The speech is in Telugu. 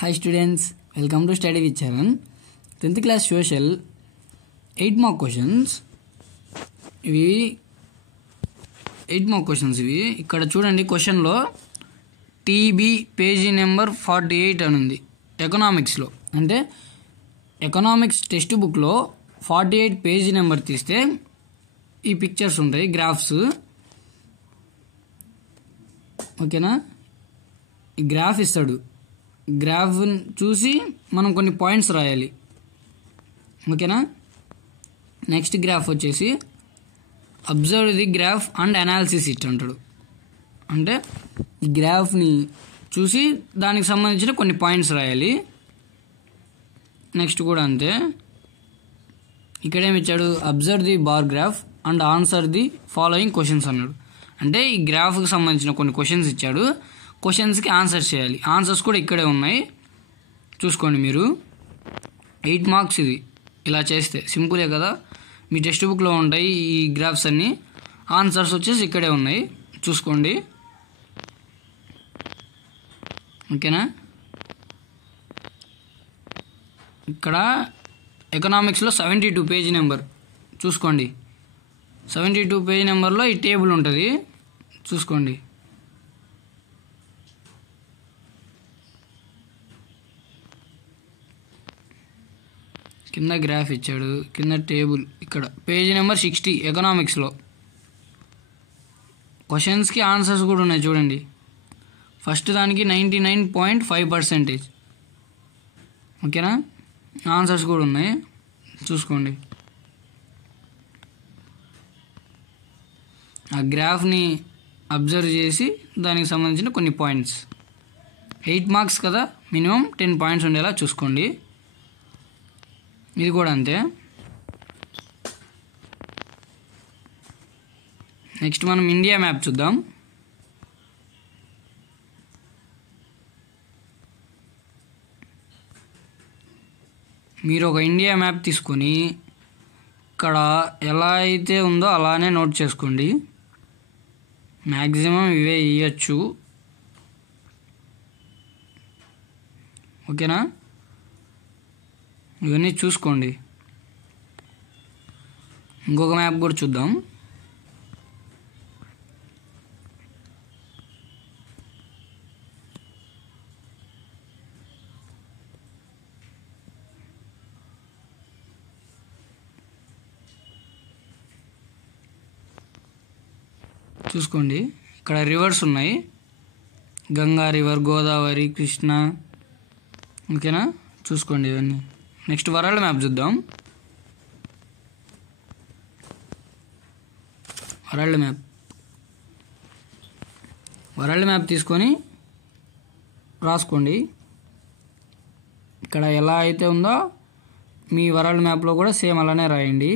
Hi students, welcome to Study with Charan. 10th class social 8 mark questions. ఇవి 8 mark questions ఇవి. ఇక్కడ చూడండి క్వశ్చన్ లో టీబీ పేజీ నెంబర్ 48 అని ఉంది ఎకనామిక్స్ లో. అంటే ఎకనామిక్స్ టెక్స్ట్ బుక్ లో 48 పేజీ నెంబర్ తీస్తే ఈ పిక్చర్స్ ఉంటాయి, గ్రాఫ్స్. ఓకేనా, ఈ గ్రాఫ్ ఇస్తాడు. గ్రాఫ్ చూసి మనం కొన్ని పాయింట్స్ రాయాలి. ఓకేనా, నెక్స్ట్ గ్రాఫ్ వచ్చేసి observe the graph and analysis it అంటాడు. అంటే ఈ గ్రాఫ్ని చూసి దానికి సంబంధించిన కొన్ని పాయింట్స్ రాయాలి. నెక్స్ట్ కూడా అంతే, ఇక్కడేమి ఇచ్చాడు, observe the bar graph and answer the following questions అన్నాడు. అంటే ఈ గ్రాఫ్కి సంబంధించిన కొన్ని క్వశ్చన్స్ ఇచ్చాడు, క్వశ్చన్స్కి ఆన్సర్స్ చేయాలి. ఆన్సర్స్ కూడా ఇక్కడే ఉన్నాయి, చూసుకోండి మీరు. 8 మార్క్స్ ఇది. ఇలా చేస్తే సింపులే కదా, మీ టెక్స్ట్ బుక్లో ఉంటాయి ఈ గ్రాఫ్స్ అన్నీ. ఆన్సర్స్ వచ్చేసి ఇక్కడే ఉన్నాయి, చూసుకోండి. ఓకేనా, ఇక్కడ ఎకనామిక్స్లో 72 పేజీ నెంబర్ చూసుకోండి. 72 పేజీ నెంబర్లో ఈ టేబుల్ ఉంటుంది, చూసుకోండి. కింద గ్రాఫ్ ఇచ్చాడు, కింద టేబుల్. ఇక్కడ పేజీ నెంబర్ 60 ఎకనామిక్స్లో. క్వశ్చన్స్కి ఆన్సర్స్ కూడా ఉన్నాయి చూడండి. ఫస్ట్ దానికి 99.5%. ఓకేనా, ఆన్సర్స్ కూడా ఉన్నాయి, చూసుకోండి. ఆ గ్రాఫ్ని అబ్జర్వ్ చేసి దానికి సంబంధించిన కొన్ని పాయింట్స్. 8 మార్క్స్ కదా, మినిమం 10 పాయింట్స్ ఉండేలా చూసుకోండి. ఇది కూడా అంతే. నెక్స్ట్ మనం ఇండియా మ్యాప్ చూద్దాం. మీరు ఒక ఇండియా మ్యాప్ తీసుకొని ఇక్కడ ఎలా అయితే ఉందో అలానే నోట్ చేసుకోండి. మ్యాక్సిమం ఇవే ఇవ్వచ్చు. ఓకేనా, ఇవన్నీ చూసుకోండి. ఇంకొక మ్యాప్ కూడా చూద్దాం. చూసుకోండి, ఇక్కడ రివర్స్ ఉన్నాయి, గంగా రివర్, గోదావరి, కృష్ణ. ఓకేనా, చూసుకోండి ఇవన్నీ. నెక్స్ట్ వరల్డ్ మ్యాప్ చూద్దాం. వరల్డ్ మ్యాప్ తీసుకొని రాసుకోండి. ఇక్కడ ఎలా అయితే ఉందో మీ వరల్డ్ మ్యాప్లో కూడా సేమ్ అలానే రాయండి.